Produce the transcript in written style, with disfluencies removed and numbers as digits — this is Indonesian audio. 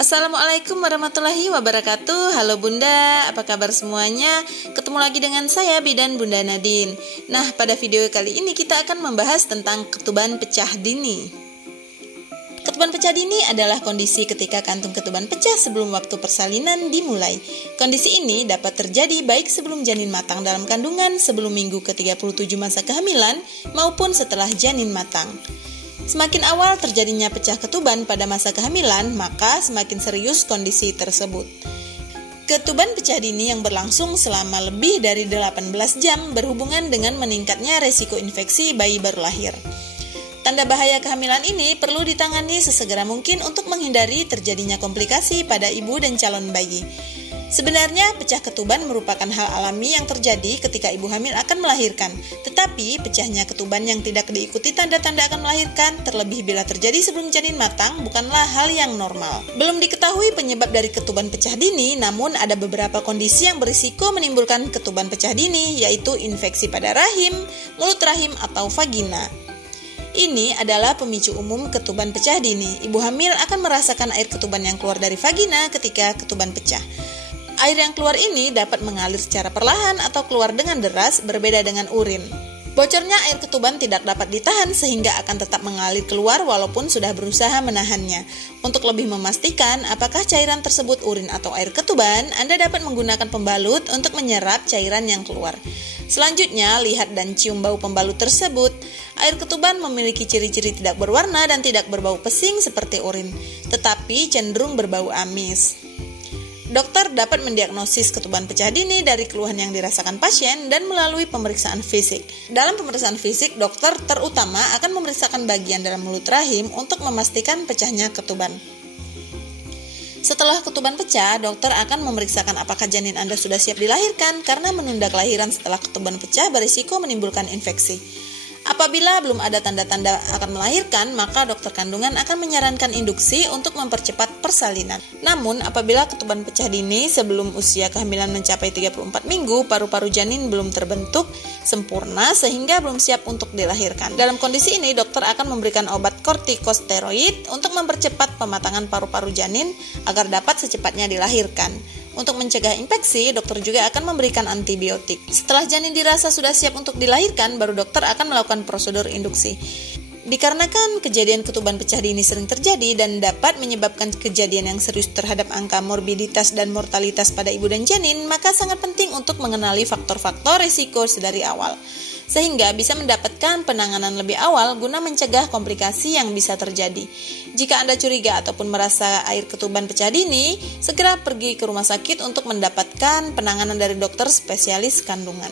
Assalamualaikum warahmatullahi wabarakatuh. Halo Bunda, apa kabar semuanya? Ketemu lagi dengan saya Bidan Bunda Nadine. Nah, pada video kali ini kita akan membahas tentang ketuban pecah dini. Ketuban pecah dini adalah kondisi ketika kantung ketuban pecah sebelum waktu persalinan dimulai. Kondisi ini dapat terjadi baik sebelum janin matang dalam kandungan, sebelum minggu ke-37 masa kehamilan, maupun setelah janin matang. Semakin awal terjadinya pecah ketuban pada masa kehamilan, maka semakin serius kondisi tersebut. Ketuban pecah dini yang berlangsung selama lebih dari 18 jam berhubungan dengan meningkatnya resiko infeksi bayi baru lahir. Tanda bahaya kehamilan ini perlu ditangani sesegera mungkin untuk menghindari terjadinya komplikasi pada ibu dan calon bayi. Sebenarnya pecah ketuban merupakan hal alami yang terjadi ketika ibu hamil akan melahirkan. Tetapi pecahnya ketuban yang tidak diikuti tanda-tanda akan melahirkan, terlebih bila terjadi sebelum janin matang, bukanlah hal yang normal. Belum diketahui penyebab dari ketuban pecah dini, namun ada beberapa kondisi yang berisiko menimbulkan ketuban pecah dini, yaitu infeksi pada rahim, mulut rahim, atau vagina. Ini adalah pemicu umum ketuban pecah dini. Ibu hamil akan merasakan air ketuban yang keluar dari vagina ketika ketuban pecah. Air yang keluar ini dapat mengalir secara perlahan atau keluar dengan deras, berbeda dengan urin. Bocornya air ketuban tidak dapat ditahan sehingga akan tetap mengalir keluar walaupun sudah berusaha menahannya. Untuk lebih memastikan apakah cairan tersebut urin atau air ketuban, Anda dapat menggunakan pembalut untuk menyerap cairan yang keluar. Selanjutnya, lihat dan cium bau pembalut tersebut. Air ketuban memiliki ciri-ciri tidak berwarna dan tidak berbau pesing seperti urin, tetapi cenderung berbau amis. Dokter dapat mendiagnosis ketuban pecah dini dari keluhan yang dirasakan pasien dan melalui pemeriksaan fisik. Dalam pemeriksaan fisik, dokter terutama akan memeriksakan bagian dalam mulut rahim untuk memastikan pecahnya ketuban. Setelah ketuban pecah, dokter akan memeriksakan apakah janin Anda sudah siap dilahirkan karena menunda kelahiran setelah ketuban pecah berisiko menimbulkan infeksi. Apabila belum ada tanda-tanda akan melahirkan, maka dokter kandungan akan menyarankan induksi untuk mempercepat persalinan. Namun, apabila ketuban pecah dini sebelum usia kehamilan mencapai 34 minggu, paru-paru janin belum terbentuk sempurna sehingga belum siap untuk dilahirkan. Dalam kondisi ini, dokter akan memberikan obat kortikosteroid untuk mempercepat pematangan paru-paru janin agar dapat secepatnya dilahirkan. Untuk mencegah infeksi, dokter juga akan memberikan antibiotik. Setelah janin dirasa sudah siap untuk dilahirkan, baru dokter akan melakukan prosedur induksi. Dikarenakan kejadian ketuban pecah dini sering terjadi dan dapat menyebabkan kejadian yang serius terhadap angka morbiditas dan mortalitas pada ibu dan janin, maka sangat penting untuk mengenali faktor-faktor risiko sedari awal, sehingga bisa mendapatkan penanganan lebih awal guna mencegah komplikasi yang bisa terjadi. Jika Anda curiga ataupun merasa air ketuban pecah dini, segera pergi ke rumah sakit untuk mendapatkan penanganan dari dokter spesialis kandungan.